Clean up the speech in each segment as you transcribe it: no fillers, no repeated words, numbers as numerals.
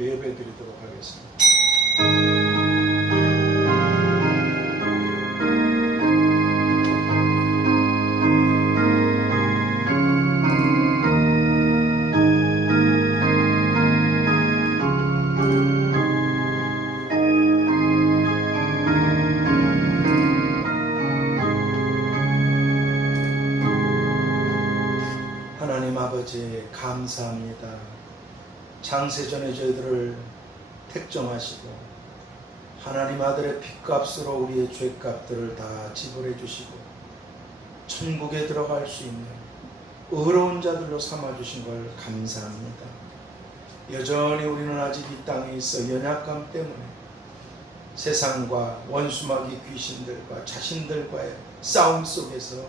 예배 드리도록 하겠습니다. 하나님 아버지 감사합니다. 창세전에 저희들을 택정하시고 하나님 아들의 핏값으로 우리의 죄값들을 다 지불해 주시고 천국에 들어갈 수 있는 의로운 자들로 삼아주신 걸 감사합니다. 여전히 우리는 아직 이 땅에 있어 연약감 때문에 세상과 원수마귀 귀신들과 자신들과의 싸움 속에서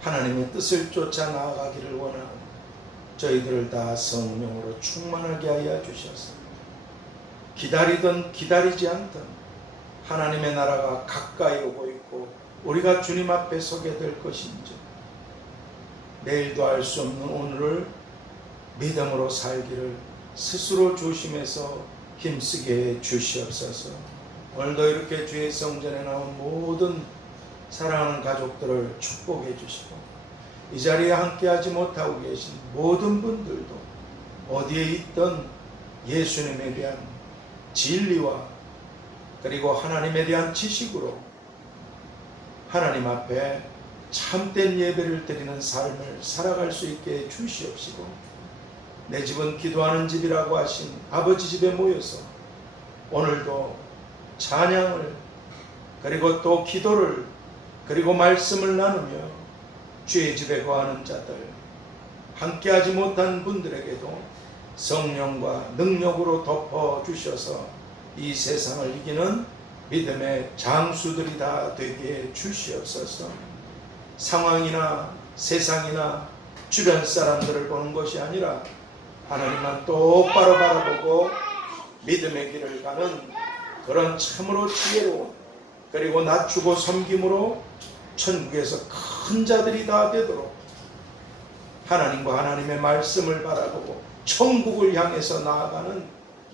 하나님의 뜻을 쫓아 나아가기를 원하는 저희들을 다 성령으로 충만하게 하여 주셔서 기다리든 기다리지 않든 하나님의 나라가 가까이 오고 있고 우리가 주님 앞에 서게 될 것인지 내일도 알 수 없는 오늘을 믿음으로 살기를 스스로 조심해서 힘쓰게 해 주시옵소서. 오늘도 이렇게 주의 성전에 나온 모든 사랑하는 가족들을 축복해 주시고 이 자리에 함께하지 못하고 계신 모든 분들도 어디에 있든 예수님에 대한 진리와 그리고 하나님에 대한 지식으로 하나님 앞에 참된 예배를 드리는 삶을 살아갈 수 있게 주시옵시고 내 집은 기도하는 집이라고 하신 아버지 집에 모여서 오늘도 찬양을 그리고 또 기도를 그리고 말씀을 나누며 주의 집에 거하는 자들 함께하지 못한 분들에게도 성령과 능력으로 덮어주셔서 이 세상을 이기는 믿음의 장수들이 다 되게 주시옵소서. 상황이나 세상이나 주변 사람들을 보는 것이 아니라 하나님만 똑바로 바라보고 믿음의 길을 가는 그런 참으로 지혜로운 그리고 낮추고 섬김으로 천국에서 큰 자들이 다 되도록 하나님과 하나님의 말씀을 바라보고 천국을 향해서 나아가는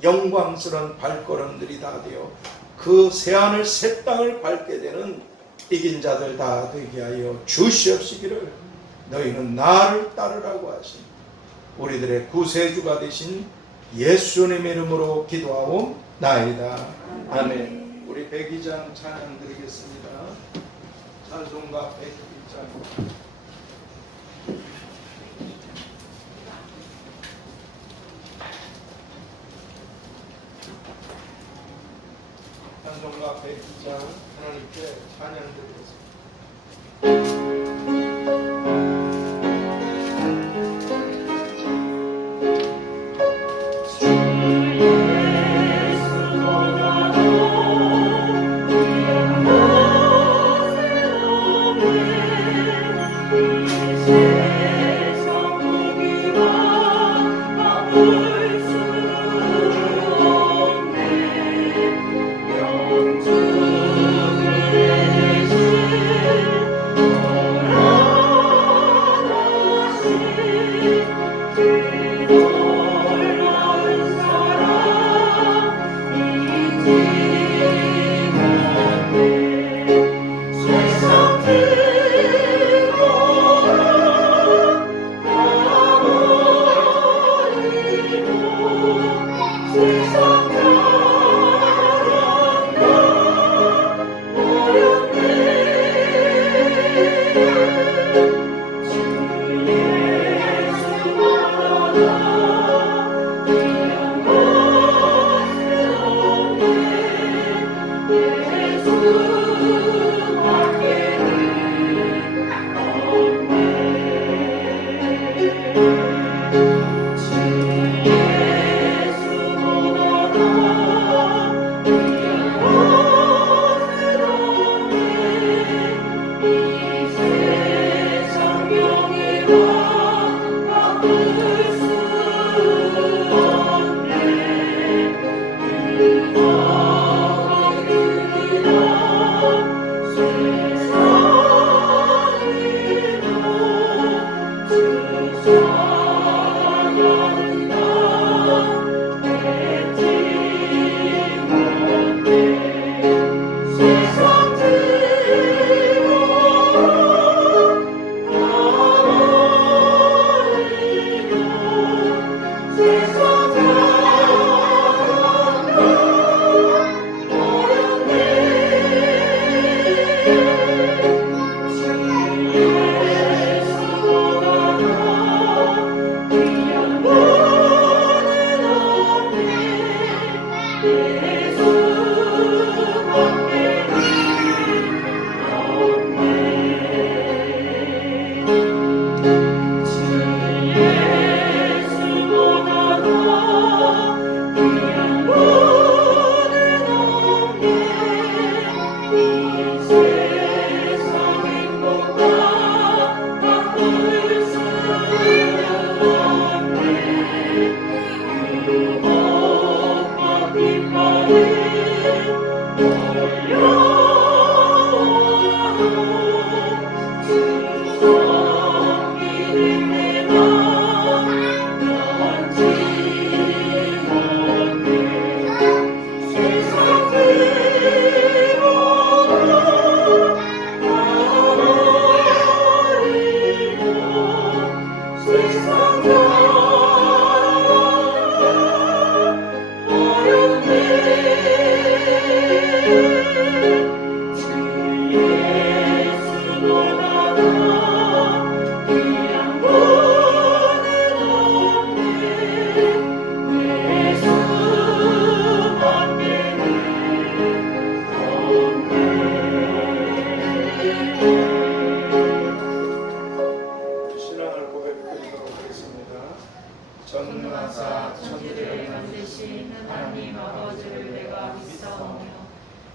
영광스러운 발걸음들이 다 되어 그 새하늘 새 땅을 밟게 되는 이긴 자들 다 되게 하여 주시옵시기를 너희는 나를 따르라고 하신 우리들의 구세주가 되신 예수님의 이름으로 기도하옵나이다. 아멘. 우리 백이장 찬양 드리겠습니다. 찬송가 102장 찬송가 102장 하나님께 찬양 드리겠습니다. 영주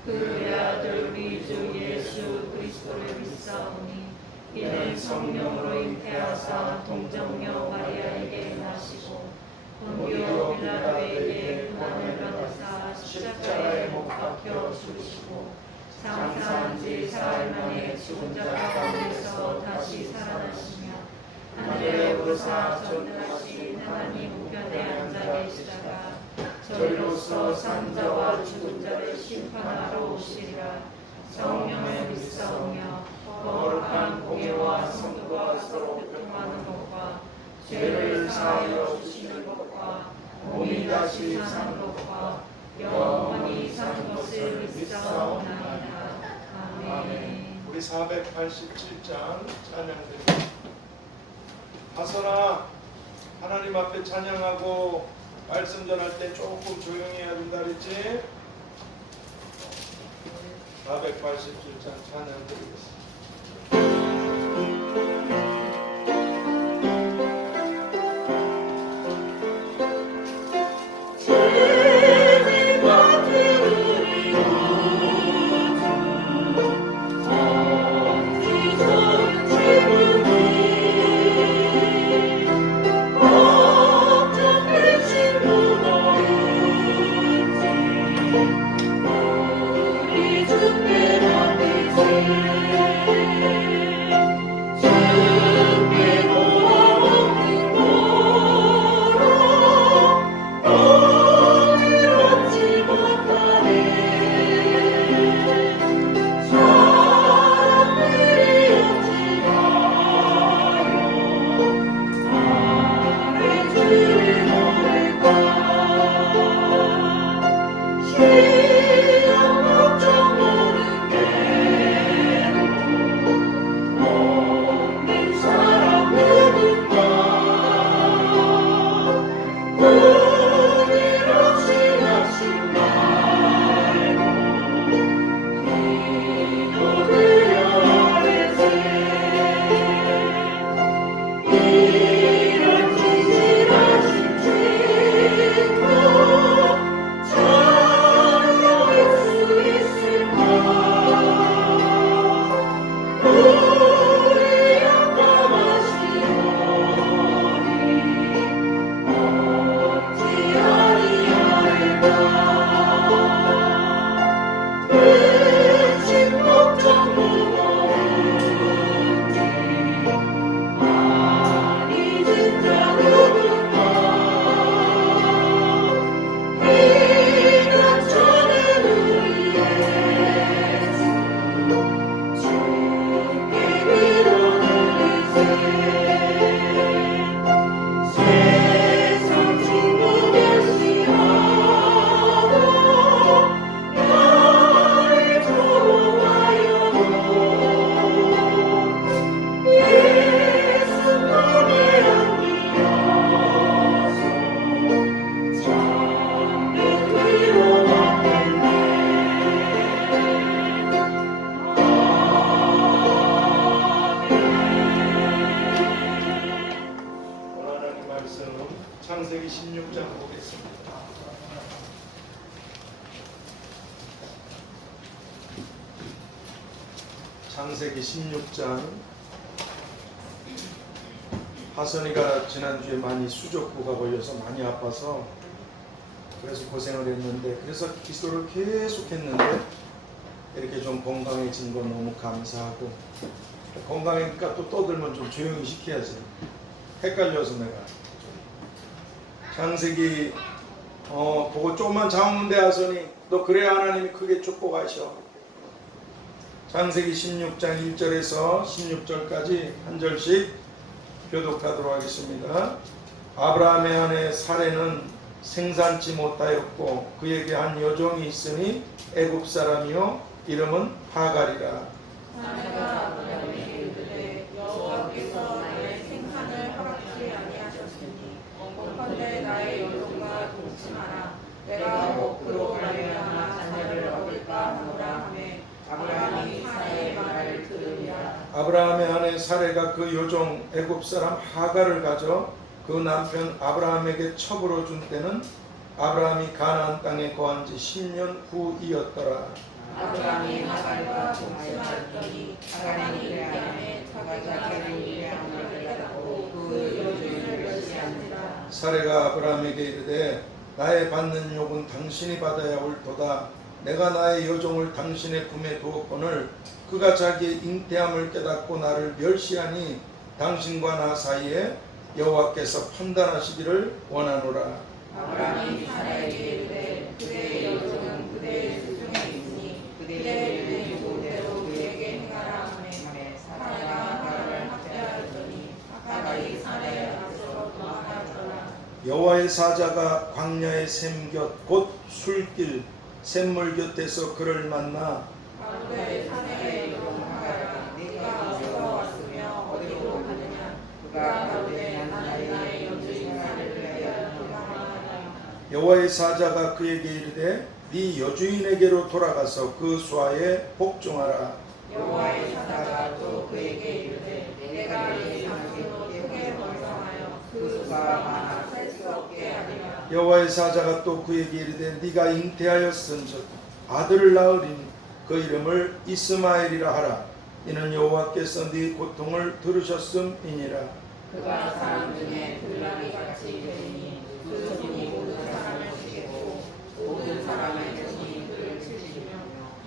그의 아들 우리 주 예수 그리스도를 믿사오니 이는 성령으로 잉태하사 동정녀 마리아에게 나시고 본디오 빌라도에게 고난을 받으사 십자가에 못 박혀 죽으시고 장사한 지 사흘 만에 죽은 자 가운데서 다시 살아나시며 하늘에 오르사 전능하신 하나님 우편에 앉아 계시다가 저리로서 산자와 죽은 자를 심판하러 오시리라. 성령을 믿사오며 거룩한 공예와 성도가 서로 교통하는 것과 죄를 사하여 주시는 것과 몸이 다시 사는 것과 영원히 사는 것을 믿사오나이다. 아멘. 우리 487장 찬양드립니다. 하선아, 하나님 앞에 찬양하고 말씀 전할 때 조금 조용히 해야 된다 그랬지? 487장 찬양 드리겠습니다. 창세기 16장 보겠습니다. 창세기 16장. 하선이가 지난주에 많이 수족구가 걸려서 많이 아파서 그래서 고생을 했는데, 그래서 기도를 계속 했는데 이렇게 좀 건강해진 건 너무 감사하고, 건강하니까 또 떠들면 좀 조용히 시켜야지. 헷갈려서 내가. 창세기 보고 조금만 잡으면 돼. 하선이 너 그래야 하나님이 크게 축복하셔. 창세기 16장 1절에서 16절까지 한 절씩 교독하도록 하겠습니다. 아브라함의 아내 사레는 생산치 못하였고 그에게 한 여종이 있으니 애굽 사람이요 이름은 하갈이라. 사내가 아브라함에게 이르되 여호와께서 나의 생산을 허락지 아니하셨으니 원컨대 나의 여종과 동침하라. 내가 목으로 말미암아 자녀를 얻을까 하노라 하매 아브라함이 사내의 말을 들으리라. 아브라함의 아내 사레가 그 여종 애굽 사람 하갈을 가져 그 남편 아브라함에게 첩으로 준 때는 아브라함이 가나안 땅에 거한 지 10년 후이었더라. 아브라함이 하갈과 동침하였더니 하갈이 그리함에 자기가 자기 유리함을 깨닫고 그 여주인을 멸시한지라. 사례가 아브라함에게 이르되 나의 받는 욕은 당신이 받아야 옳도다. 내가 나의 여종을 당신의 품에 두었거늘 그가 자기의 잉태함을 깨닫고 나를 멸시하니 당신과 나 사이에 여호와께서 판단하시기를 원하노라. 아브라함이 사라에게 이르되 그대의 여종은 그대의 수중에 있으니 그대의 요구대로 그에게 행하라 하매 사라가 하갈을 학대하였더니 하갈이 사라의 앞에서 도망하였더라. 여호와의 사자가 광야의 샘 곁 곧 술길 샘물 곁에서 그를 만나 가로되 사내의 여종 하갈아 네가 어디서 왔으며 어디로 가느냐. 그가 가로되 나는 나의 여주인 사내를 위하여 도망하였다. 여호와의 사자가 그에게 이르되 네 여주인에게로 돌아가서 그 수하에 복종하라. 여호와의 사자가 또 그에게 이르되 내가 네 상수로 크게 번성하여 그 수가 많아 셀 수 없게 하리라. 여호와의 사자가 또 그에게 이르되 네가 잉태하였은즉 아들을 낳으리니 그 이름을 이스마엘이라 하라. 이는 여호와께서 네 고통을 들으셨음이니라. 그가 사람 중에 들나귀 같이 되니 그 손이 모든 사람을 치겠고 모든 사람의 손이 그를 치시며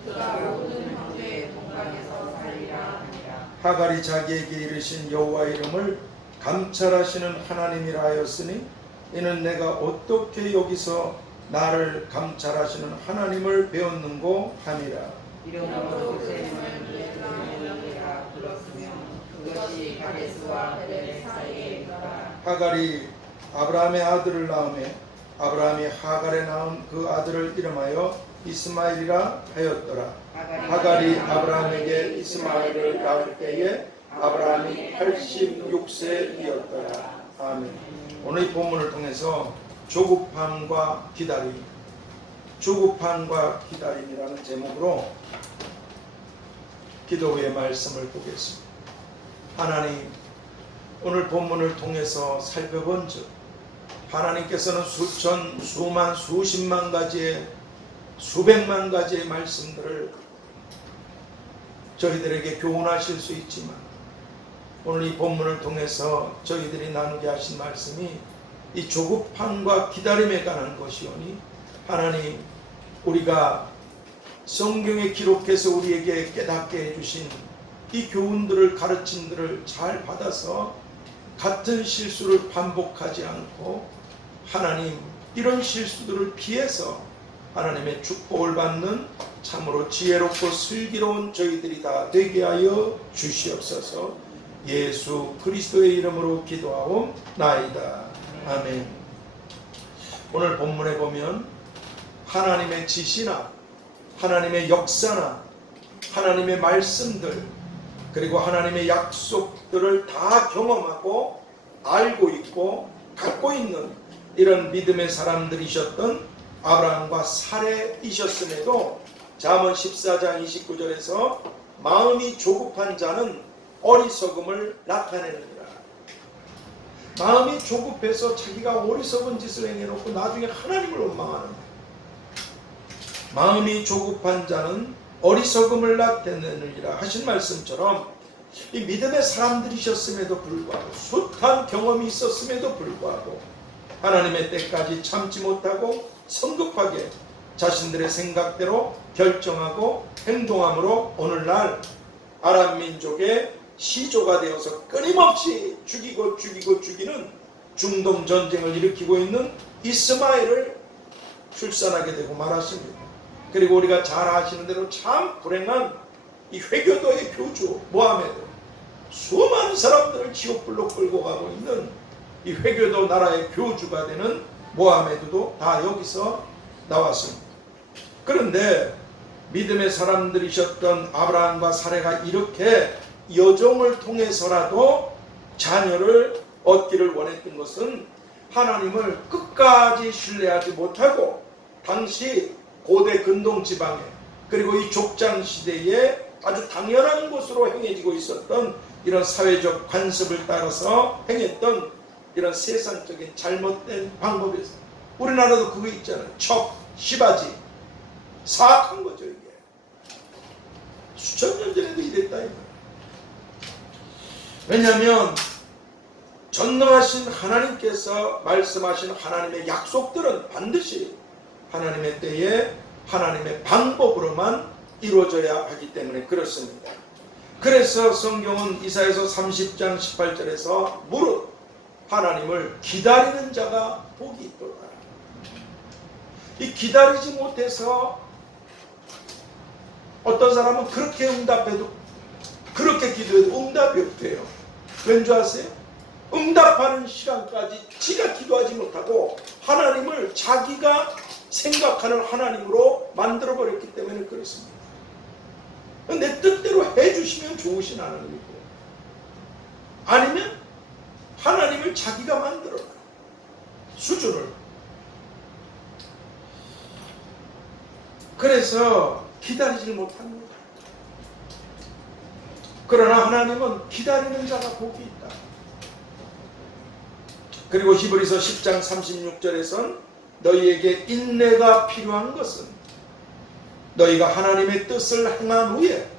그가 모든 형제의 동방에서 살리라 하니라. 하갈이 자기에게 이르신 여호와 이름을 감찰하시는 하나님이라 하였으니 이는 내가 어떻게 여기서 나를 감찰하시는 하나님을 배웠는고 함이라. 이름으로 그 이름을 이스라엘이라 불렀으며 그것이 가데스와 베레 사이에 있더라. 하갈이 아브라함의 아들을 낳음에 아브라함이 하갈에 낳은 그 아들을 이름하여 이스마엘이라 하였더라. 하갈이 아브라함에게 이스마엘을 낳을 때에 아브라함이 86세이었더라. 아멘. 오늘 이 본문을 통해서 조급함과 기다림, 조급함과 기다림이라는 제목으로 기도의 말씀을 보겠습니다. 하나님, 오늘 본문을 통해서 살펴본 즉 하나님께서는 수천, 수만, 수십만 가지의 수백만 가지의 말씀들을 저희들에게 교훈하실 수 있지만 오늘 이 본문을 통해서 저희들이 나누게 하신 말씀이 이 조급함과 기다림에 관한 것이오니 하나님, 우리가 성경에 기록해서 우리에게 깨닫게 해주신 이 교훈들을, 가르침들을 잘 받아서 같은 실수를 반복하지 않고 하나님, 이런 실수들을 피해서 하나님의 축복을 받는 참으로 지혜롭고 슬기로운 저희들이 다 되게 하여 주시옵소서. 예수 그리스도의 이름으로 기도하옵나이다. 아멘. 오늘 본문에 보면 하나님의 지시나 하나님의 역사나 하나님의 말씀들 그리고 하나님의 약속들을 다 경험하고 알고 있고 갖고 있는 이런 믿음의 사람들이셨던 아브라함과 사레이셨음에도 잠언 14장 29절에서 마음이 조급한 자는 어리석음을 나타내느니라. 마음이 조급해서 자기가 어리석은 짓을 행해놓고 나중에 하나님을 원망하는 거예요. 마음이 조급한 자는 어리석음을 나타내느니라 하신 말씀처럼 이 믿음의 사람들이셨음에도 불구하고 숱한 경험이 있었음에도 불구하고 하나님의 때까지 참지 못하고 성급하게 자신들의 생각대로 결정하고 행동함으로 오늘날 아람 민족의 시조가 되어서 끊임없이 죽이는 중동 전쟁을 일으키고 있는 이스마엘을 출산하게 되고 말았습니다. 그리고 우리가 잘 아시는 대로 참 불행한 이 회교도의 교주 모하메드, 수많은 사람들을 지옥불로 끌고 가고 있는 이 회교도 나라의 교주가 되는 모하메드도 다 여기서 나왔습니다. 그런데 믿음의 사람들이셨던 아브라함과 사레가 이렇게 여종을 통해서라도 자녀를 얻기를 원했던 것은 하나님을 끝까지 신뢰하지 못하고 당시 고대 근동 지방에 그리고 이 족장 시대에 아주 당연한 것으로 행해지고 있었던 이런 사회적 관습을 따라서 행했던 이런 세상적인 잘못된 방법에서 우리나라도 그거 있잖아요. 척, 시바지, 사악한 거죠 이게. 수천 년 전에도 이랬다 이 말이에요. 왜냐하면 전능하신 하나님께서 말씀하신 하나님의 약속들은 반드시 하나님의 때에 하나님의 방법으로만 이루어져야 하기 때문에 그렇습니다. 그래서 성경은 이사야서 30장 18절에서 무릇 하나님을 기다리는 자가 복이 있도다. 이 기다리지 못해서 어떤 사람은 그렇게 응답해도 그렇게 기도해도 응답이 없대요. 왠 줄 아세요? 응답하는 시간까지 지가 기도하지 못하고 하나님을 자기가 생각하는 하나님으로 만들어버렸기 때문에 그렇습니다. 내 뜻대로 해주시면 좋으신 하나님이고 아니면 하나님을 자기가 만들어라. 수준을. 그래서 기다리지 못합니다. 그러나 하나님은 기다리는 자가 복이 있다. 그리고 히브리서 10장 36절에선 너희에게 인내가 필요한 것은 너희가 하나님의 뜻을 행한 후에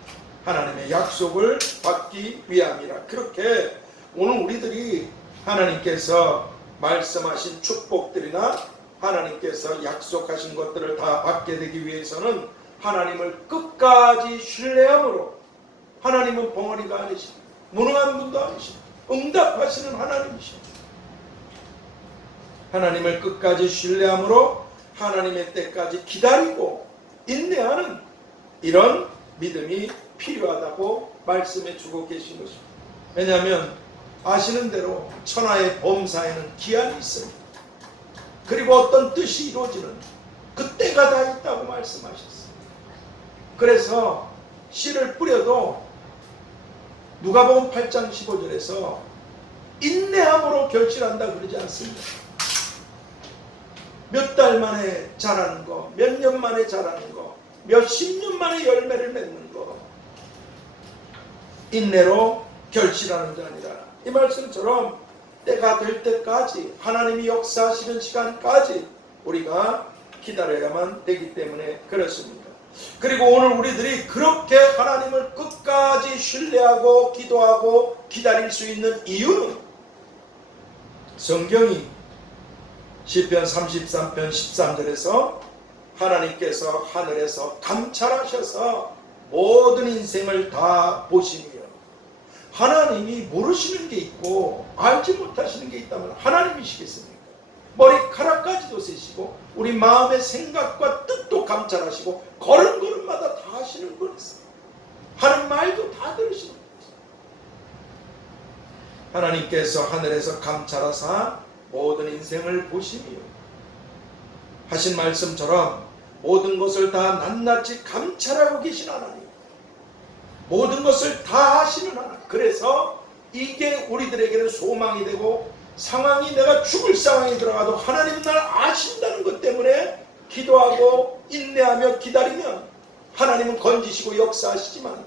하나님의 약속을 받기 위함이라. 그렇게 오늘 우리들이 하나님께서 말씀하신 축복들이나 하나님께서 약속하신 것들을 다 받게 되기 위해서는 하나님을 끝까지 신뢰함으로, 하나님은 벙어리가 아니십니다. 무능한 분도 아니십니다. 응답하시는 하나님이십니다. 하나님을 끝까지 신뢰함으로 하나님의 때까지 기다리고 인내하는 이런 믿음이 필요하다고 말씀해 주고 계신 것입니다. 왜냐하면 아시는 대로 천하의 범사에는 기한이 있습니다. 그리고 어떤 뜻이 이루어지는 그 때가 다 있다고 말씀하셨어요. 그래서 씨를 뿌려도 누가복음 8장 15절에서 인내함으로 결실한다 그러지 않습니다. 몇 달 만에 자라는 거, 몇 년 만에 자라는 거, 몇십 년 만에 열매를 맺는 거, 인내로 결실하는 자 아니라. 이 말씀처럼 때가 될 때까지, 하나님이 역사하시는 시간까지 우리가 기다려야만 되기 때문에 그렇습니다. 그리고 오늘 우리들이 그렇게 하나님을 끝까지 신뢰하고 기도하고 기다릴 수 있는 이유는 성경이 시편 33편 13절에서 하나님께서 하늘에서 감찰하셔서 모든 인생을 다 보시며, 하나님이 모르시는 게 있고 알지 못하시는 게 있다면 하나님이시겠습니까? 머리카락까지도 세시고 우리 마음의 생각과 뜻도 감찰하시고 걸음걸음마다 다 하시는 분이세요. 하는 말도 다 들으시는 분이세요. 하나님께서 하늘에서 감찰하사 모든 인생을 보시며 하신 말씀처럼 모든 것을 다 낱낱이 감찰하고 계신 하나님, 모든 것을 다 하시는 하나님. 그래서 이게 우리들에게는 소망이 되고, 상황이 내가 죽을 상황에 들어가도 하나님은 나를 아신다는 것 때문에 기도하고 인내하며 기다리면 하나님은 건지시고 역사하시지만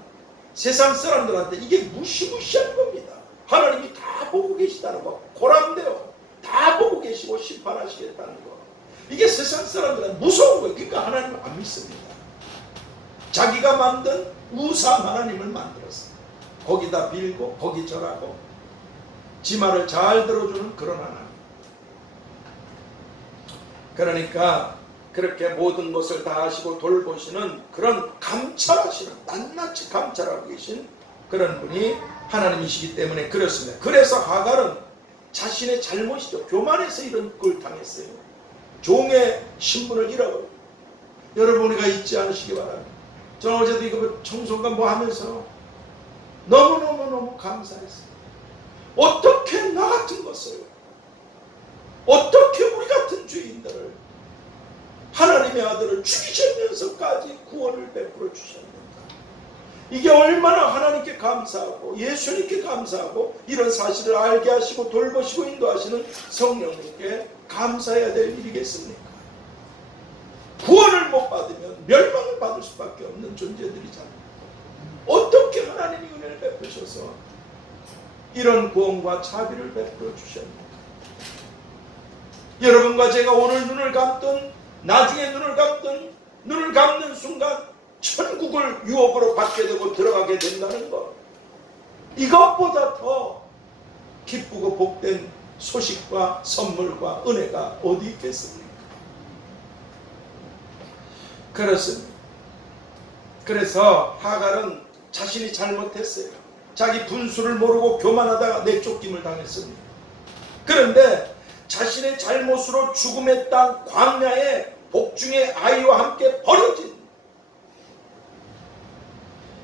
세상 사람들한테 이게 무시무시한 겁니다. 하나님이 다 보고 계시다는 거, 고람되어 다 보고 계시고 심판하시겠다는 거, 이게 세상 사람들은 무서운 거예요. 그러니까 하나님을 안 믿습니다. 자기가 만든 우상 하나님을 만들었어요. 거기다 빌고 거기 절하고 지 말을 잘 들어주는 그런 하나님. 그러니까 그렇게 모든 것을 다 하시고 돌보시는 그런 감찰하시는, 낱낱이 감찰하고 계신 그런 분이 하나님이시기 때문에 그렇습니다. 그래서 하갈은 자신의 잘못이죠. 교만해서 이런 걸 당했어요. 종의 신분을 잃어버려요. 여러분 우리가 잊지 않으시기 바랍니다. 저는 어제도 이거 청소가 뭐 하면서 너무너무 감사했어요. 어떻게 나 같은 것을, 어떻게 우리 같은 죄인들을 하나님의 아들을 죽이시면서까지 구원을 베풀어 주셨는가. 이게 얼마나 하나님께 감사하고 예수님께 감사하고 이런 사실을 알게 하시고 돌보시고 인도하시는 성령님께 감사해야 될 일이겠습니까? 구원을 못 받으면 멸망을 받을 수밖에 없는 존재들이잖아요. 어떻게 하나님이 은혜를 베푸셔서 이런 구원과 자비를 베풀어 주셨는가. 여러분과 제가 오늘 눈을 감든, 나중에 눈을 감든, 눈을 감는 순간 천국을 축복을 유업으로 받게 되고 들어가게 된다는 것, 이것보다 더 기쁘고 복된 소식과 선물과 은혜가 어디 있겠습니까? 그렇습니다. 그래서 하갈은 자신이 잘못했어요. 자기 분수를 모르고 교만하다가 내쫓김을 당했습니다. 그런데 자신의 잘못으로 죽음의 땅 광야에 복중의 아이와 함께 버려진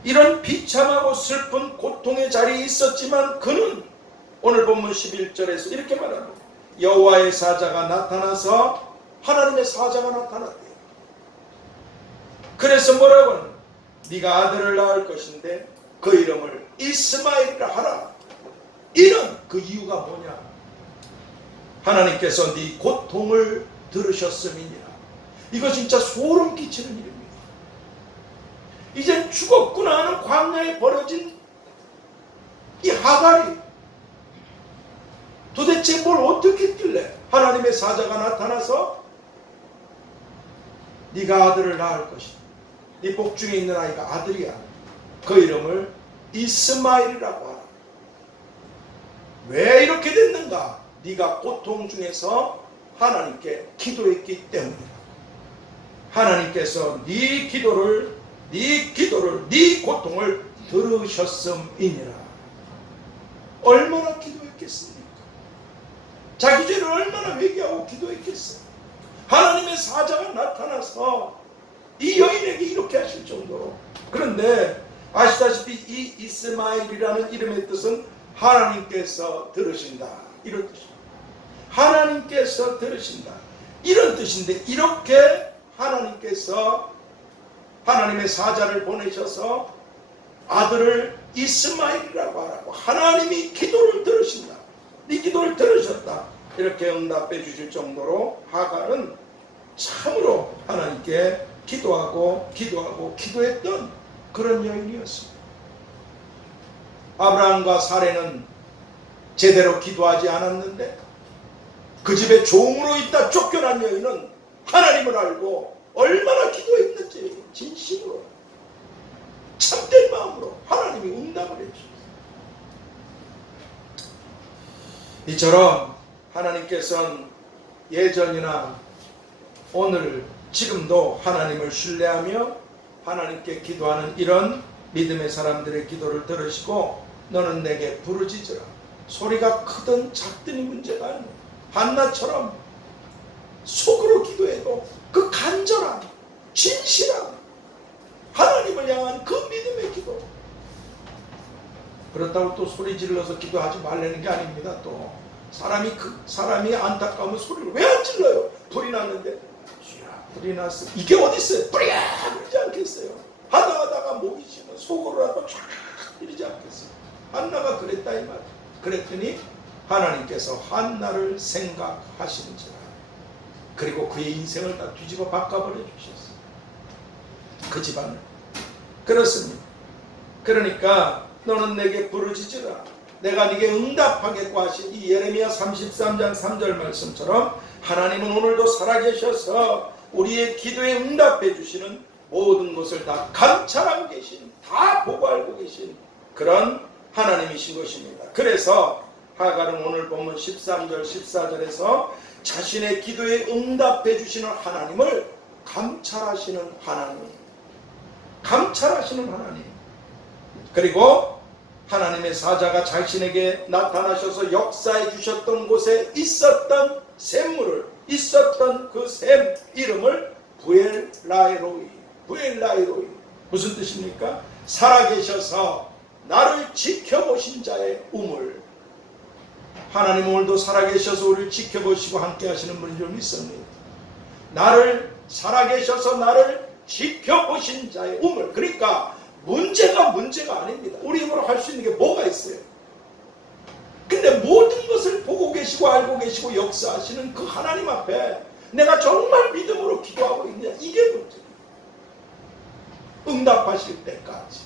이런 비참하고 슬픈 고통의 자리에 있었지만 그는 오늘 본문 11절에서 이렇게 말합니다. 여호와의 사자가 나타나서 하나님의 사자가 나타났대요. 그래서 뭐라고 하는? 네가 아들을 낳을 것인데 그 이름을 이스마엘이라 하라. 이런 그 이유가 뭐냐? 하나님께서 네 고통을 들으셨음이니라. 이거 진짜 소름 끼치는 일입니다. 이젠 죽었구나 하는 광야에 버려진 이 하갈이 도대체 뭘 어떻게 했길래 하나님의 사자가 나타나서 네가 아들을 낳을 것이다. 네 복중에 있는 아이가 아들이야. 그 이름을 이스마엘이라고 하라. 왜 이렇게 됐는가? 네가 고통 중에서 하나님께 기도했기 때문이다. 하나님께서 네 기도를, 네 고통을 들으셨음이니라. 얼마나 기도했겠습니까? 자기 죄를 얼마나 회개하고 기도했겠어요? 하나님의 사자가 나타나서 이 여인에게 이렇게 하실 정도로. 그런데 아시다시피 이 이스마엘이라는 이름의 뜻은 하나님께서 들으신다, 이런 뜻입니다. 하나님께서 들으신다, 이런 뜻인데, 이렇게 하나님께서 하나님의 사자를 보내셔서 아들을 이스마엘이라고 하라고, 하나님이 기도를 들으신다, 네 기도를 들으셨다, 이렇게 응답해 주실 정도로 하갈은 참으로 하나님께 기도하고 기도했던 그런 여인이었습니다. 아브라함과 사레는 제대로 기도하지 않았는데 그 집에 종으로 있다 쫓겨난 여인은 하나님을 알고 얼마나 기도했는지 진심으로 참된 마음으로 하나님이 응답을 해주셨어요. 이처럼 하나님께서는 예전이나 오늘 지금도 하나님을 신뢰하며 하나님께 기도하는 이런 믿음의 사람들의 기도를 들으시고 너는 내게 부르짖으라. 소리가 크든 작든이 문제가 아니야. 한나처럼 속으로 기도해도 그 간절한 진실한 하나님을 향한 그 믿음의 기도. 그렇다고 또 소리 질러서 기도하지 말라는 게 아닙니다. 또 사람이 안타까우면 소리를 왜 안 질러요? 불이 났는데 주야 불이 났어. 이게 어디 있어요? 뿌리야 그러지 않겠어요? 하다가 목이 쉬면 속으로라도 쫙 이러지 않겠어요? 한나가 그랬다 이 말이에요. 그랬더니 하나님께서 한나를 생각하시는지라. 그리고 그의 인생을 다 뒤집어 바꿔버려 주셨어요. 그 집안을. 그렇습니다. 그러니까 너는 내게 부르짖으라. 내가 네게 응답하겠고 하신 이 예레미야 33장 3절 말씀처럼 하나님은 오늘도 살아계셔서 우리의 기도에 응답해 주시는 모든 것을 다 감찰하고 계신, 다 보고 알고 계신 그런 하나님이신 것입니다. 그래서 하갈은 오늘 보면 13절 14절에서 자신의 기도에 응답해 주시는 하나님을 감찰하시는 하나님, 감찰하시는 하나님, 그리고 하나님의 사자가 자신에게 나타나셔서 역사해 주셨던 곳에 있었던 샘물을, 있었던 그 샘 이름을 부엘라이로이, 부엘라이로이. 무슨 뜻입니까? 살아계셔서 나를 지켜보신 자의 우물. 하나님 오늘도 살아계셔서 우리를 지켜보시고 함께 하시는 분인 줄 믿습니다. 나를 살아계셔서 나를 지켜보신 자의 우물. 그러니까 문제가 아닙니다. 우리 힘으로 할 수 있는 게 뭐가 있어요? 근데 모든 것을 보고 계시고 알고 계시고 역사하시는 그 하나님 앞에 내가 정말 믿음으로 기도하고 있느냐, 이게 문제예요. 응답하실 때까지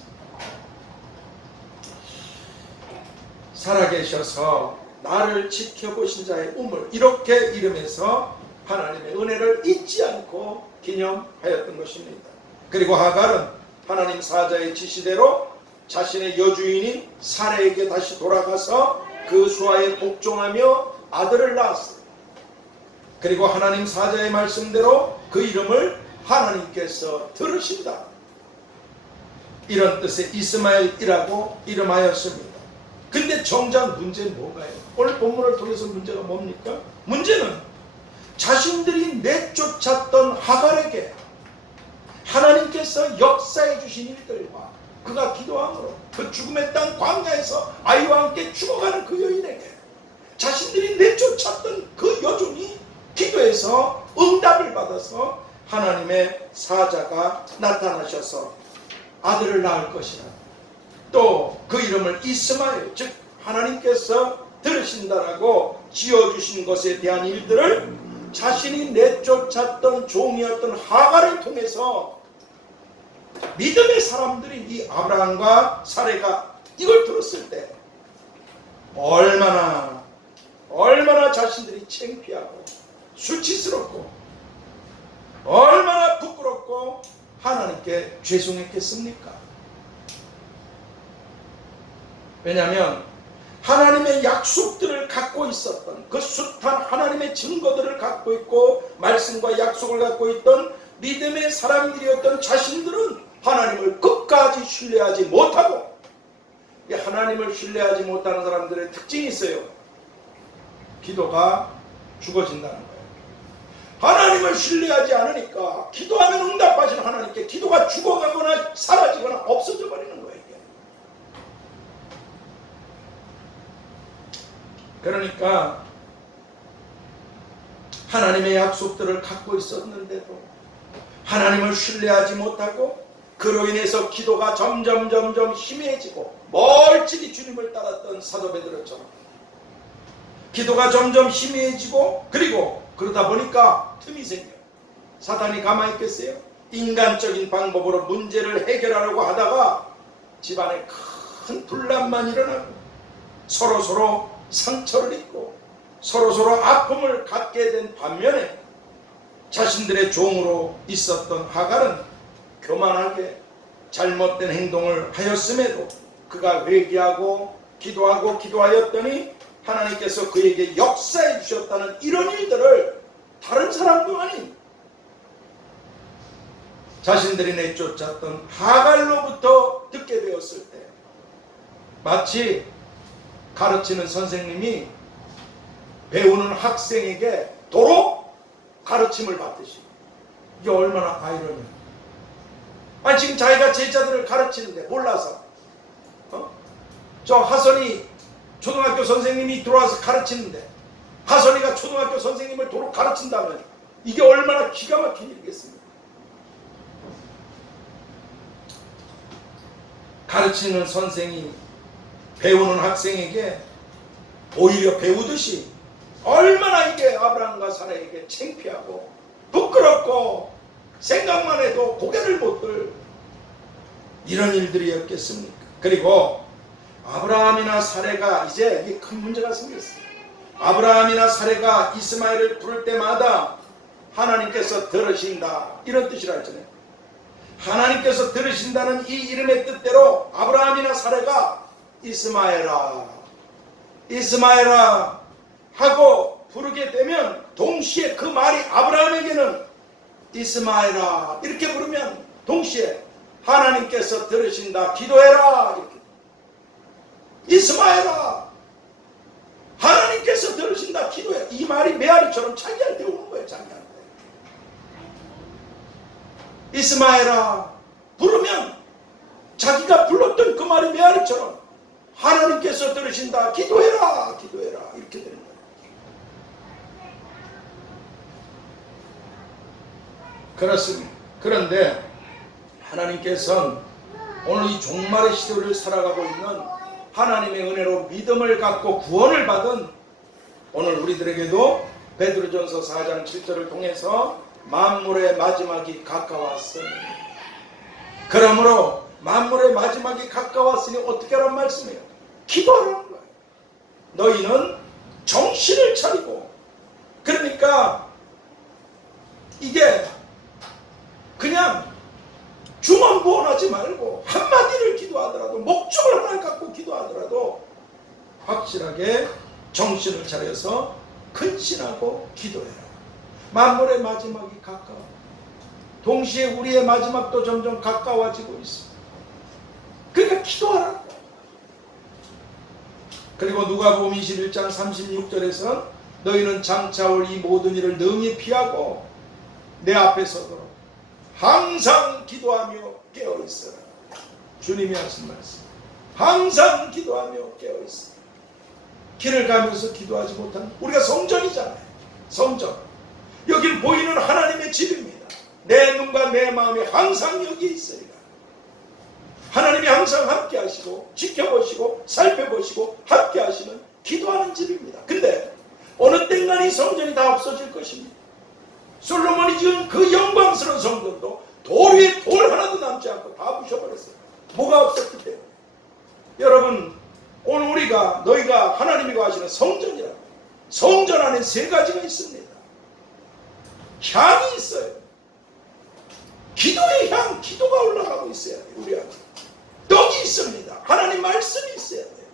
살아계셔서 나를 지켜보신 자의 우물, 이렇게 이름해서 하나님의 은혜를 잊지 않고 기념하였던 것입니다. 그리고 하갈은 하나님 사자의 지시대로 자신의 여주인인 사레에게 다시 돌아가서 그 수하에 복종하며 아들을 낳았어요. 그리고 하나님 사자의 말씀대로 그 이름을 하나님께서 들으신다. 이런 뜻의 이스마엘이라고 이름하였습니다. 근데 정작 문제는 뭔가요? 오늘 본문을 통해서 문제가 뭡니까? 문제는 자신들이 내쫓았던 하갈에게 하나님께서 역사해 주신 일들과 그가 기도함으로 그 죽음의 땅 광야에서 아이와 함께 죽어가는 그 여인에게 자신들이 내쫓았던 그 여종이 기도해서 응답을 받아서 하나님의 사자가 나타나셔서 아들을 낳을 것이라. 또 그 이름을 이스마엘, 즉 하나님께서 들으신다라고 지어주신 것에 대한 일들을 자신이 내쫓았던 종이었던 하갈을 통해서 믿음의 사람들이 이 아브라함과 사레가 이걸 들었을 때 얼마나 자신들이 창피하고 수치스럽고 얼마나 부끄럽고 하나님께 죄송했겠습니까? 왜냐하면 하나님의 약속들을 갖고 있었던 그 숱한 하나님의 증거들을 갖고 있고 말씀과 약속을 갖고 있던 믿음의 사람들이었던 자신들은 하나님을 끝까지 신뢰하지 못하고, 하나님을 신뢰하지 못하는 사람들의 특징이 있어요. 기도가 죽어진다는 거예요. 하나님을 신뢰하지 않으니까 기도하면 응답하시는 하나님께 기도가 죽어가거나 사라지거나 없어져 버리는 거예요. 그러니까 하나님의 약속들을 갖고 있었는데도 하나님을 신뢰하지 못하고 그로 인해서 기도가 점점 희미해지고 멀찍이 주님을 따랐던 사도 베드로처럼 기도가 점점 희미해지고, 그리고 그러다 보니까 틈이 생겨요. 사탄이 가만히 있겠어요? 인간적인 방법으로 문제를 해결하려고 하다가 집안에 큰 분란만 일어나고 서로 상처를 입고 서로 아픔을 갖게 된 반면에 자신들의 종으로 있었던 하갈은 교만하게 잘못된 행동을 하였음에도 그가 회개하고 기도하였더니 하나님께서 그에게 역사해 주셨다는 이런 일들을 다른 사람도 아닌 자신들이 내쫓았던 하갈로부터 듣게 되었을 때 마치 가르치는 선생님이 배우는 학생에게 도로 가르침을 받듯이. 이게 얼마나 아이러니야. 아니 지금 자기가 제자들을 가르치는데 몰라서 저 하선이 초등학교 선생님이 들어와서 가르치는데 하선이가 초등학교 선생님을 도로 가르친다면 이게 얼마나 기가 막힌 일이겠습니까? 가르치는 선생이 배우는 학생에게 오히려 배우듯이 얼마나 이게 아브라함과 사라에게 창피하고 부끄럽고 생각만 해도 고개를 못 들 이런 일들이었겠습니까? 그리고 아브라함이나 사레가 이제 이게 큰 문제가 생겼어요. 아브라함이나 사레가 이스마엘을 부를 때마다 하나님께서 들으신다 이런 뜻이라 했잖아요. 하나님께서 들으신다는 이 이름의 뜻대로 아브라함이나 사레가 이스마엘아 하고 부르게 되면 동시에 그 말이 아브라함에게는 이스마엘아 이렇게 부르면 동시에 하나님께서 들으신다 기도해라 이렇게. 이스마엘아 하나님께서 들으신다 기도해. 이 말이 메아리처럼 자기한테 오는 거예요. 자기한테. 이스마엘아 부르면 자기가 불렀던 그 말이 메아리처럼 하나님께서 들으신다 기도해라 이렇게 되는 거예요. 그렇습니다. 그런데 하나님께서는 오늘 이 종말의 시대를 살아가고 있는 하나님의 은혜로 믿음을 갖고 구원을 받은 오늘 우리들에게도 베드로전서 4장 7절을 통해서 만물의 마지막이 가까웠으니, 그러므로 만물의 마지막이 가까웠으니 어떻게 하란 말씀이에요? 기도하라는 거예요. 너희는 정신을 차리고. 그러니까 이게 그냥 중언부언하지 말고 한마디를 기도하더라도 목적을 하나 갖고 기도하더라도 확실하게 정신을 차려서 근신하고 기도해라. 만물의 마지막이 가까워. 동시에 우리의 마지막도 점점 가까워지고 있어. 그러니까 기도하라고. 그리고 누가복음 21장 36절에서 너희는 장차 올 이 모든 일을 능히 피하고 내 앞에 서도록 항상 기도하며 깨어있어라. 주님이 하신 말씀. 항상 기도하며 깨어있어라. 길을 가면서 기도하지 못한 우리가 성전이잖아요. 성전. 여긴 보이는 하나님의 집입니다. 내 눈과 내 마음이 항상 여기에 있으리라. 하나님이 항상 함께 하시고 지켜보시고 살펴보시고 함께 하시는 기도하는 집입니다. 근데 어느 땐간 이 성전이 다 없어질 것입니다. 솔로몬이 지은 그 영광스러운 성전도 돌 위에 돌 하나도 남지 않고 다 부셔버렸어요. 뭐가 없었기 때문에. 여러분, 오늘 우리가 너희가 하나님이 하시는 성전이라고. 성전 안에 세 가지가 있습니다. 향이 있어요. 기도의 향, 기도가 올라가고 있어야 돼요. 우리 안에 떡이 있습니다. 하나님 말씀이 있어야 돼요.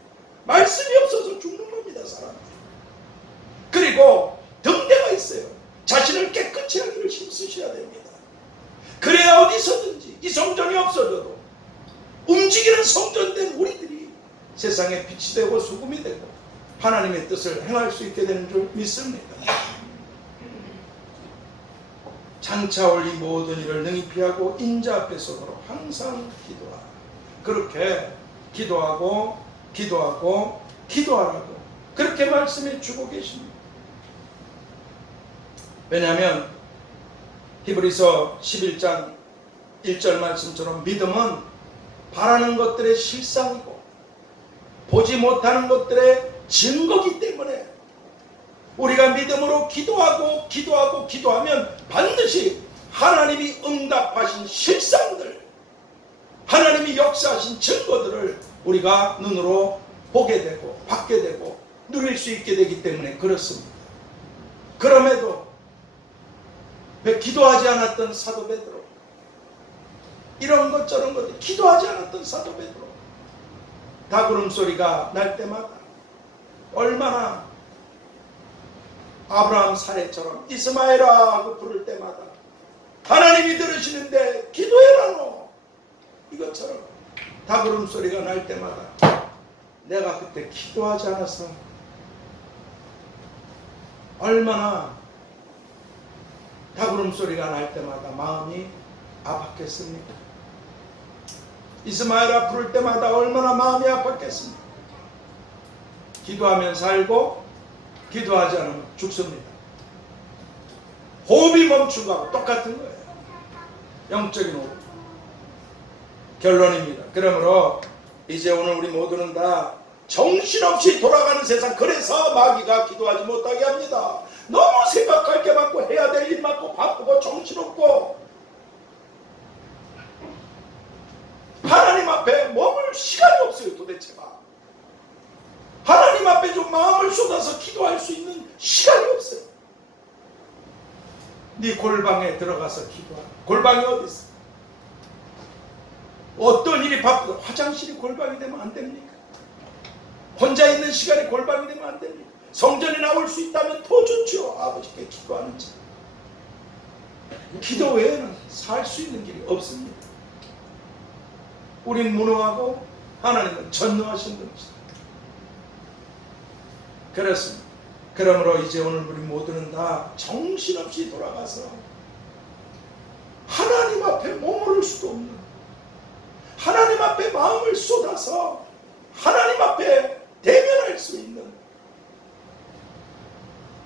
말씀이 없어서 죽는 겁니다, 사람. 그리고 등대가 있어요. 자신을 깨끗이 하기를 힘쓰셔야 됩니다. 그래야 어디서든지 이 성전이 없어져도 움직이는 성전된 우리들이 세상에 빛이 되고 소금이 되고 하나님의 뜻을 행할 수 있게 되는 줄 믿습니다. 장차 올 이 모든 일을 능히 피하고 인자 앞에 서도록 항상 기도하라. 그렇게 기도하고 기도하고 기도하라고 그렇게 말씀해 주고 계십니다. 왜냐하면 히브리서 11장 1절 말씀처럼 믿음은 바라는 것들의 실상이고 보지 못하는 것들의 증거기 때문에 우리가 믿음으로 기도하고 기도하고 기도하면 반드시 하나님이 응답하신 실상들, 하나님이 역사하신 증거들을 우리가 눈으로 보게 되고 받게 되고 누릴 수 있게 되기 때문에 그렇습니다. 그럼에도 왜 기도하지 않았던 사도 베드로, 이런 것 저런 것 기도하지 않았던 사도 베드로, 닭울음소리가 날 때마다 얼마나 아브라함 사례처럼 이스마엘아 하고 부를 때마다 하나님이 들으시는데 기도해라 너, 이것처럼 닭울음소리가 날 때마다 내가 그때 기도하지 않았어. 얼마나 닭울음소리가 날 때마다 마음이 아팠겠습니까? 이스마엘아 부를 때마다 얼마나 마음이 아팠겠습니까? 기도하면 살고 기도하지 않으면 죽습니다. 호흡이 멈춘 거하고 똑같은 거예요. 영적인 호흡. 결론입니다. 그러므로 이제 오늘 우리 모두는 다 정신없이 돌아가는 세상, 그래서 마귀가 기도하지 못하게 합니다. 너무 생각할 게 많고 해야 될 일 많고 바쁘고 정신없고 하나님 앞에 머물 시간이 없어요. 도대체가 하나님 앞에 좀 마음을 쏟아서 기도할 수 있는 시간이 없어요. 네 골방에 들어가서 기도하라. 골방이 어디 있어? 어떤 일이 바쁘다 화장실이 골방이 되면 안 됩니까? 혼자 있는 시간이 골방이 되면 안 됩니까? 성전에 나올 수 있다면 더 좋죠. 아버지께 기도하는 자. 기도 외에는 살 수 있는 길이 없습니다. 우린 무능하고 하나님은 전능하신 분이시다. 그렇습니다. 그러므로 이제 오늘 우리 모두는 다 정신없이 돌아가서 하나님 앞에 머무를 수도 없는, 하나님 앞에 마음을 쏟아서 하나님 앞에 대면할 수 있는,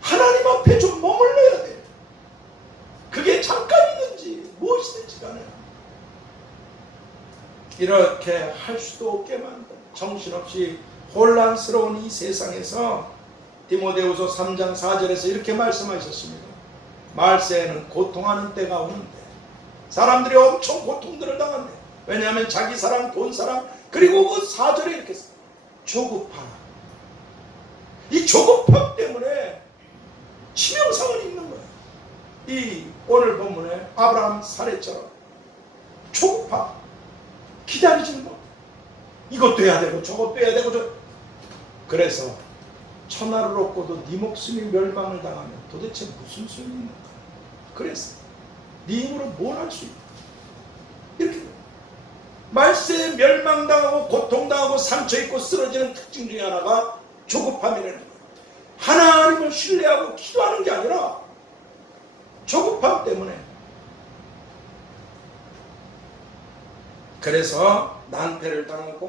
하나님 앞에 좀 머물러야 돼요. 그게 잠깐이든지 무엇이든지 간에 이렇게 할 수도 없게 만든 정신없이 혼란스러운 이 세상에서 디모데후서 3장 4절에서 이렇게 말씀하셨습니다. 말세에는 고통하는 때가 오는데, 사람들이 엄청 고통들을 당한대. 왜냐하면 자기 사랑, 돈 사랑, 그리고 그 4절에 이렇게 써요. 조급함. 이 조급함 때문에 치명상을 입는 거예요. 이 오늘 본문에 아브라함 사례처럼 조급함, 기다리지 못. 이것도 해야 되고 저것도 해야 되고 그래서 천하를 얻고도 네 목숨이 멸망을 당하면 도대체 무슨 소용이 있는가. 그래서 네 힘으로 뭘 할 수 있다. 이렇게 말세에 멸망당하고 고통당하고 상처입고 쓰러지는 특징 중에 하나가 조급함이라는 거예요. 하나님을 신뢰하고 기도하는 게 아니라 조급함 때문에. 그래서 난패를 당하고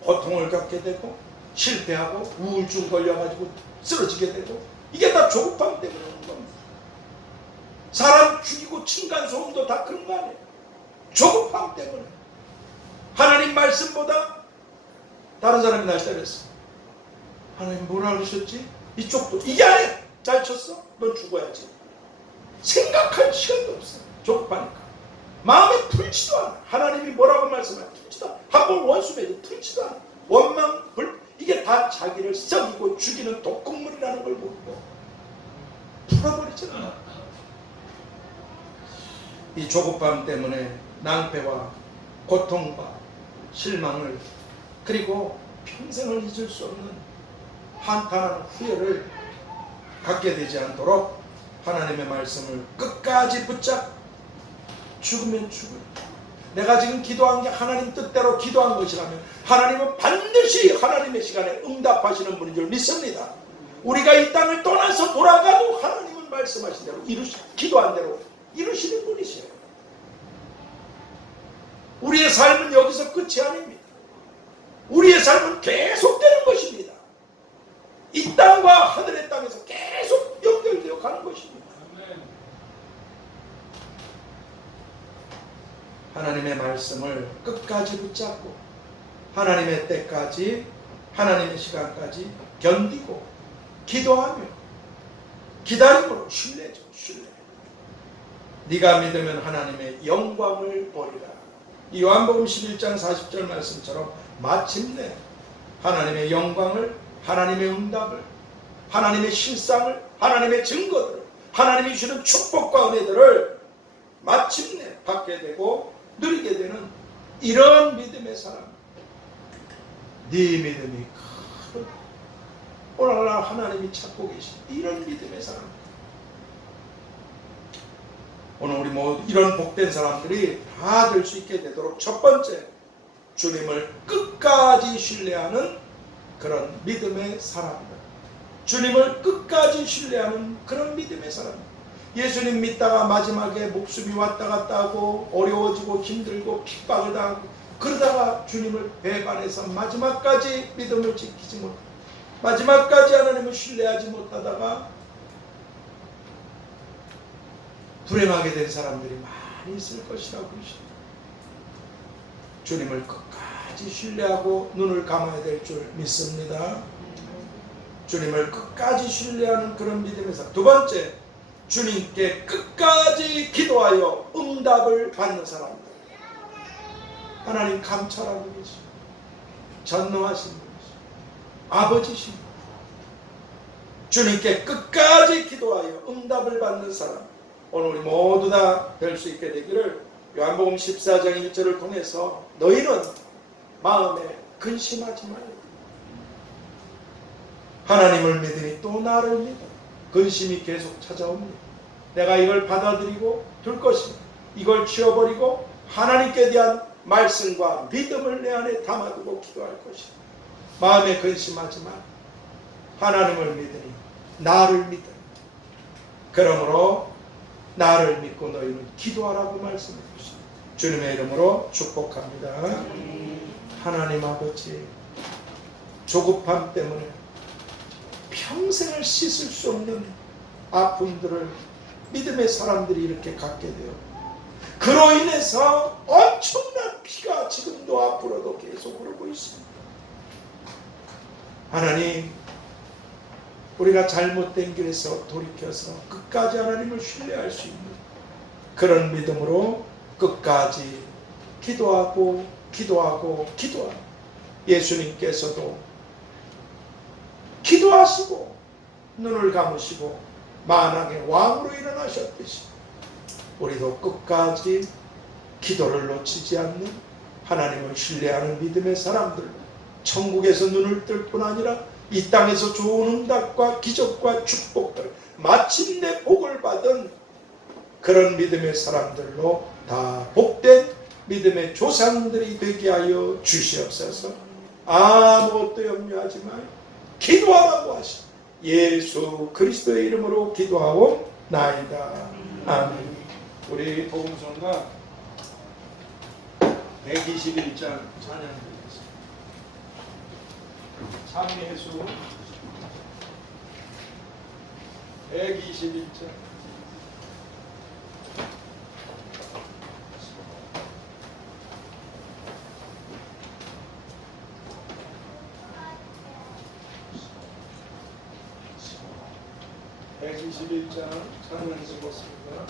고통을 겪게 되고 실패하고 우울증 걸려가지고 쓰러지게 되고, 이게 다 조급함 때문에 오는 겁니다. 사람 죽이고 층간소음도 다 그런 거 아니에요. 조급함 때문에. 하나님 말씀보다 다른 사람이 날 때렸어. 하나님 뭐라 그러셨지? 이쪽도 이게 아니야. 잘 쳤어? 넌 죽어야지. 생각할 시간도 없어. 조급하니까. 마음에 풀지도 않아. 하나님이 뭐라고 말씀하냐? 풀지도 않아. 한번 원수매도 풀지도 않아. 원망, 이게 다 자기를 썩이고 죽이는 독극물이라는 걸 모르고 풀어버리잖아. 이 조급함 때문에 낭패와 고통과 실망을, 그리고 평생을 잊을 수 없는 한탄한 후회를 갖게 되지 않도록 하나님의 말씀을 끝까지 붙잡고, 죽으면 죽을, 내가 지금 기도한 게 하나님 뜻대로 기도한 것이라면 하나님은 반드시 하나님의 시간에 응답하시는 분인 줄 믿습니다. 우리가 이 땅을 떠나서 돌아가도 하나님은 말씀하신 대로 기도한 대로 이루시는 분이세요. 우리의 삶은 여기서 끝이 아닙니다. 우리의 삶은 계속되는 것입니다. 이 땅과 하늘의 땅에서 계속 연결되어 가는 것입니다. 하나님의 말씀을 끝까지 붙잡고 하나님의 때까지, 하나님의 시간까지 견디고 기도하며 기다림으로 신뢰죠. 신뢰. 네가 믿으면 하나님의 영광을 보리라. 이 요한복음 11장 40절 말씀처럼 마침내 하나님의 영광을, 하나님의 응답을, 하나님의 실상을, 하나님의 증거들을, 하나님이 주는 축복과 은혜들을 마침내 받게 되고 누리게 되는 이런 믿음의 사람. 네 믿음이 큰, 오늘날 하나님이 찾고 계신 이런 믿음의 사람. 오늘 우리 모두 이런 복된 사람들이 다 될 수 있게 되도록 첫 번째, 주님을 끝까지 신뢰하는 그런 믿음의 사람들. 주님을 끝까지 신뢰하는 그런 믿음의 사람들. 예수님 믿다가 마지막에 목숨이 왔다 갔다 하고 어려워지고 힘들고 핍박을 당하고 그러다가 주님을 배반해서 마지막까지 믿음을 지키지 못하고 마지막까지 하나님을 신뢰하지 못하다가 불행하게 된 사람들이 많이 있을 것이라고 그러십니다. 주님을 끝까지 신뢰하고 눈을 감아야 될 줄 믿습니다. 주님을 끝까지 신뢰하는 그런 믿음의 사람. 두 번째, 주님께 끝까지 기도하여 응답을 받는 사람들. 하나님 감찰하고 계십니다. 전능하신 분이십니다. 아버지십니다. 주님께 끝까지 기도하여 응답을 받는 사람. 오늘 우리 모두 다 될 수 있게 되기를 요한복음 14장 1절을 통해서 너희는 마음에 근심하지 말라. 하나님을 믿으니 또 나를 믿어. 근심이 계속 찾아옵니다. 내가 이걸 받아들이고 둘 것입니다. 이걸 치워버리고 하나님께 대한 말씀과 믿음을 내 안에 담아두고 기도할 것입니다. 마음에 근심하지 마. 하나님을 믿으니 나를 믿어. 그러므로 나를 믿고 너희는 기도하라고 말씀해 주십니다. 주님의 이름으로 축복합니다. 하나님 아버지, 조급함 때문에 평생을 씻을 수 없는 아픔들을 믿음의 사람들이 이렇게 갖게 돼요. 그로 인해서 엄청난 피가 지금도 앞으로도 계속 흐르고 있습니다. 하나님, 우리가 잘못된 길에서 돌이켜서 끝까지 하나님을 신뢰할 수 있는 그런 믿음으로 끝까지 기도하고 예수님께서도 기도하시고 눈을 감으시고 만왕의 왕으로 일어나셨듯이 우리도 끝까지 기도를 놓치지 않는 하나님을 신뢰하는 믿음의 사람들, 천국에서 눈을 뜰 뿐 아니라 이 땅에서 좋은 응답과 기적과 축복들, 마침내 복을 받은 그런 믿음의 사람들로 다 복된 믿음의 조상들이 되게 하여 주시옵소서. 아무것도 염려하지 마요. 기도하라고 하시 예수 그리스도의 이름으로 기도하옵나이다. 아멘. 우리 복음성가 121장 찬양 드리겠습니다. 참예수 121장. 찬양 드리겠습니다.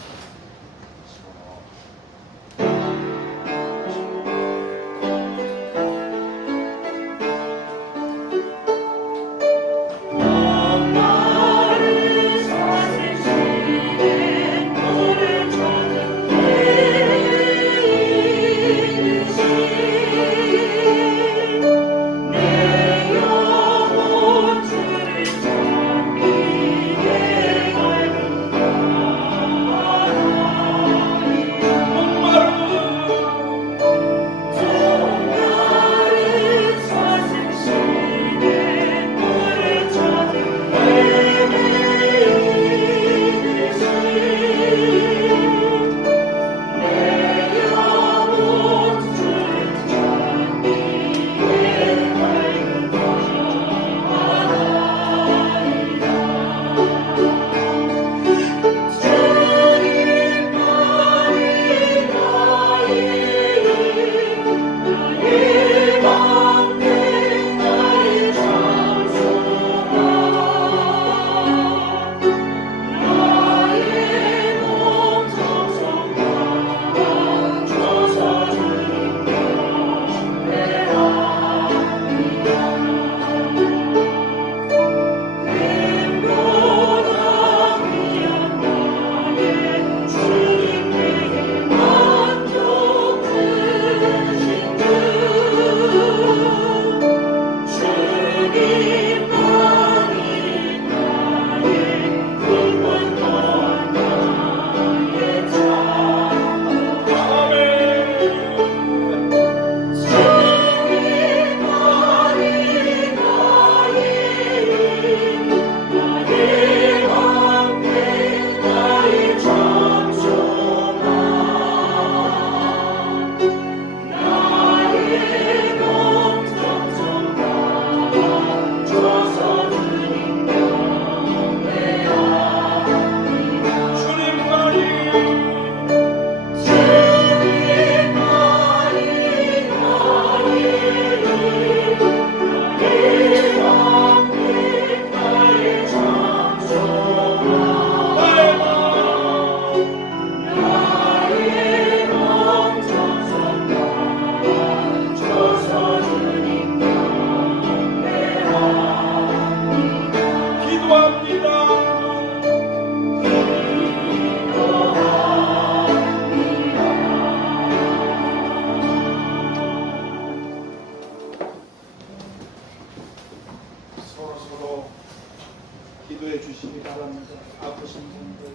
기도해 주시기 바랍니다. 아프신 분들,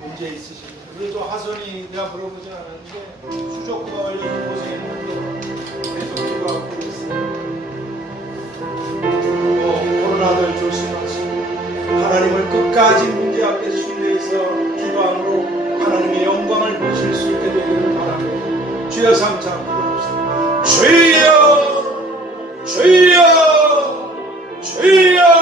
문제 있으신 분들. 우리 저 화선이 내가 물어보진 않았는데 수족구가 걸려서 고생했는데 계속 기도하고 있습니다. 코로나들 조심하시고 하나님을 끝까지 문제 앞에 신뢰해서 기도함으로 하나님의 영광을 보실 수 있게 되기를 바랍니다. 주여 삼창 부르옵소서. 주여 주여 주여.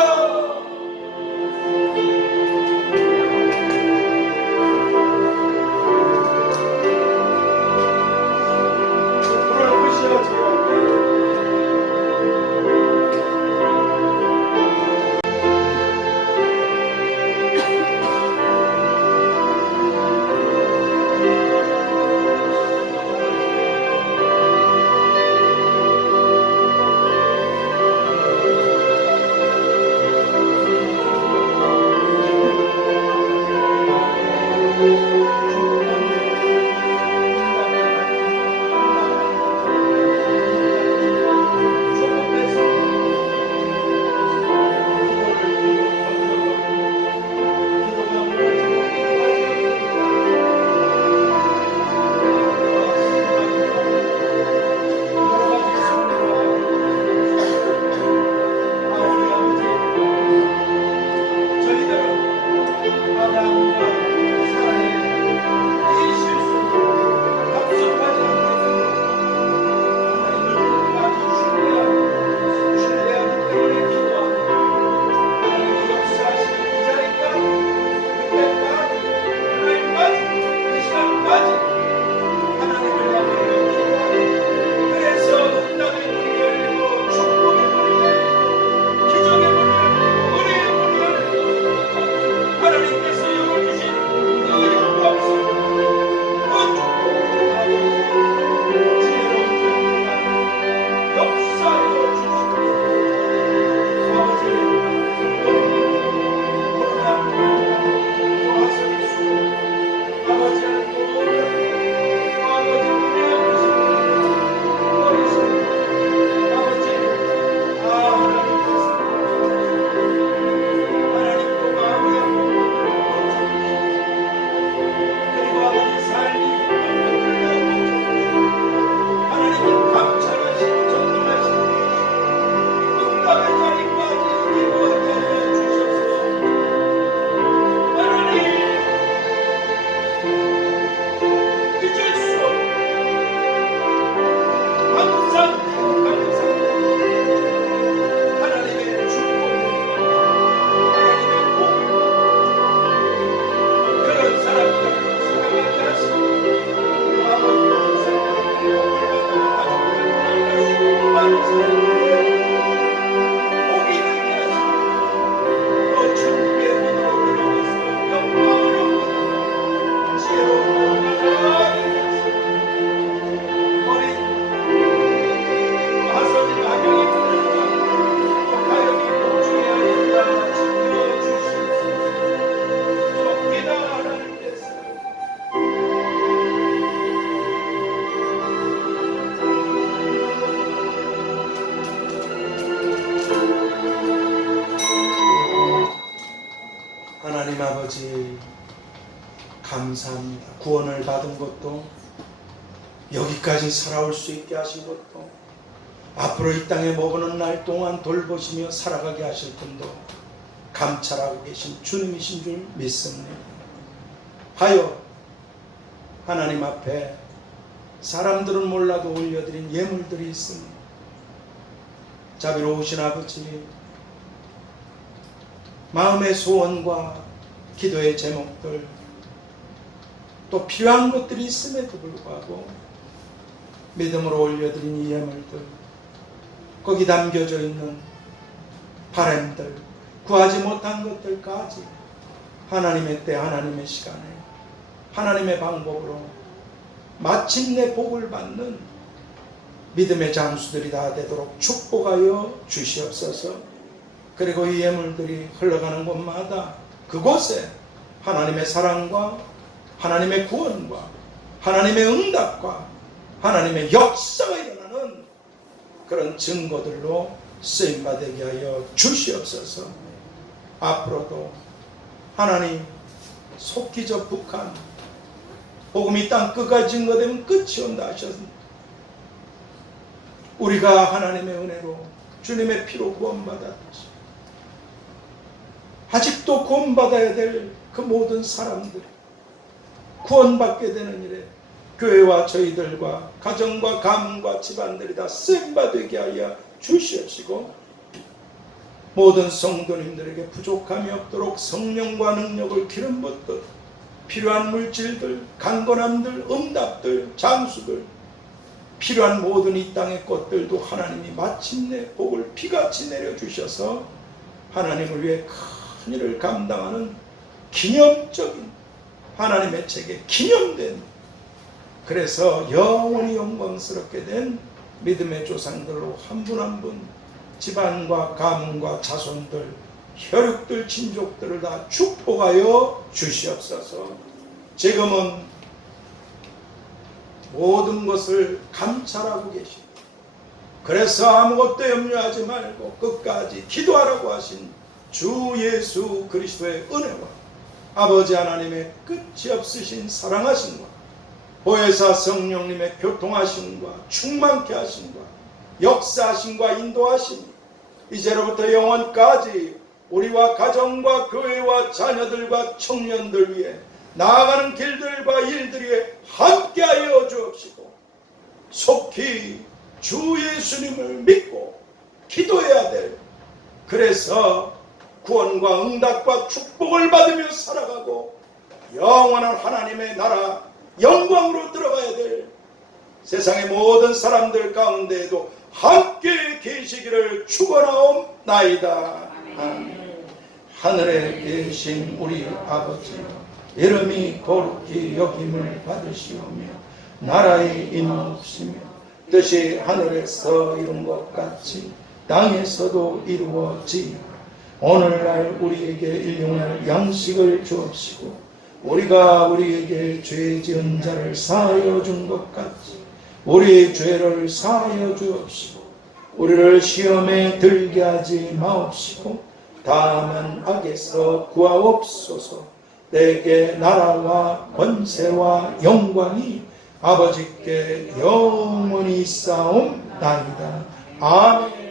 하나님 아버지 감사합니다. 구원을 받은 것도, 여기까지 살아올 수 있게 하신 것도, 앞으로 이 땅에 머무는 날 동안 돌보시며 살아가게 하실 분도 감찰하고 계신 주님이신 줄 믿습니다. 하여 하나님 앞에 사람들은 몰라도 올려드린 예물들이 있습니다. 자비로우신 아버지, 마음의 소원과 기도의 제목들, 또 필요한 것들이 있음에도 불구하고 믿음으로 올려드린 이 예물들, 거기 담겨져 있는 바람들, 구하지 못한 것들까지 하나님의 때, 하나님의 시간에, 하나님의 방법으로 마침내 복을 받는 믿음의 장수들이 다 되도록 축복하여 주시옵소서. 그리고 이 예물들이 흘러가는 곳마다 그곳에 하나님의 사랑과 하나님의 구원과 하나님의 응답과 하나님의 역사가 일어나는 그런 증거들로 쓰임받게 하여 주시옵소서. 앞으로도 하나님 속히 저 북한 복음이 땅 끝까지 증거되면 끝이 온다 하셨습니다. 우리가 하나님의 은혜로 주님의 피로 구원받았듯이 아직도 구원받아야 될 그 모든 사람들이 구원받게 되는 일에 교회와 저희들과 가정과 가문과 집안들이 다 쓰임받게 하여 주시옵시고, 모든 성도님들에게 부족함이 없도록 성령과 능력을 기름 붓듯 필요한 물질들, 강건함들, 응답들, 장수들, 필요한 모든 이 땅의 것들도 하나님이 마침내 복을 피같이 내려주셔서 하나님을 위해 큰 일을 감당하는 기념적인 하나님의 책에 기념된, 그래서 영원히 영광스럽게 된 믿음의 조상들로 한 분 한 분 집안과 가문과 자손들, 혈육들, 친족들을 다 축복하여 주시옵소서. 지금은 모든 것을 감찰하고 계십니다. 그래서 아무것도 염려하지 말고 끝까지 기도하라고 하신 주 예수 그리스도의 은혜와 아버지 하나님의 끝이 없으신 사랑하심과 보혜사 성령님의 교통하심과 충만케 하심과 역사하심과 인도하심이 이제로부터 영원까지 우리와 가정과 교회와 자녀들과 청년들 위해 나아가는 길들과 일들이 함께하여 주옵시고 속히 주 예수님을 믿고 기도해야 될, 그래서 구원과 응답과 축복을 받으며 살아가고 영원한 하나님의 나라 영광으로 들어가야 될 세상의 모든 사람들 가운데에도 함께 계시기를 축원하옵나이다. 아멘. 하늘에 계신 우리 아버지, 이름이 거룩히 여김을 받으시오며 나라의 임하옵시며 뜻이 하늘에서 이룬 것 같이 땅에서도 이루어지이다. 오늘날 우리에게 일용할 양식을 주옵시고 우리가 우리에게 죄 지은 자를 사하여 준 것 같이 우리의 죄를 사하여 주옵시고 우리를 시험에 들게 하지 마옵시고 다만 악에서 구하옵소서. 내게 나라와 권세와 영광이 아버지께 영원히 있사옵나이다. 아멘.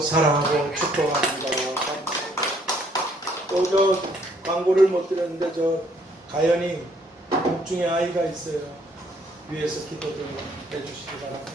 사랑하고 축복합니다. 또 저 광고를 못 드렸는데 저 가연이 복중에 아이가 있어요. 위에서 기도 좀 해주시기 바랍니다.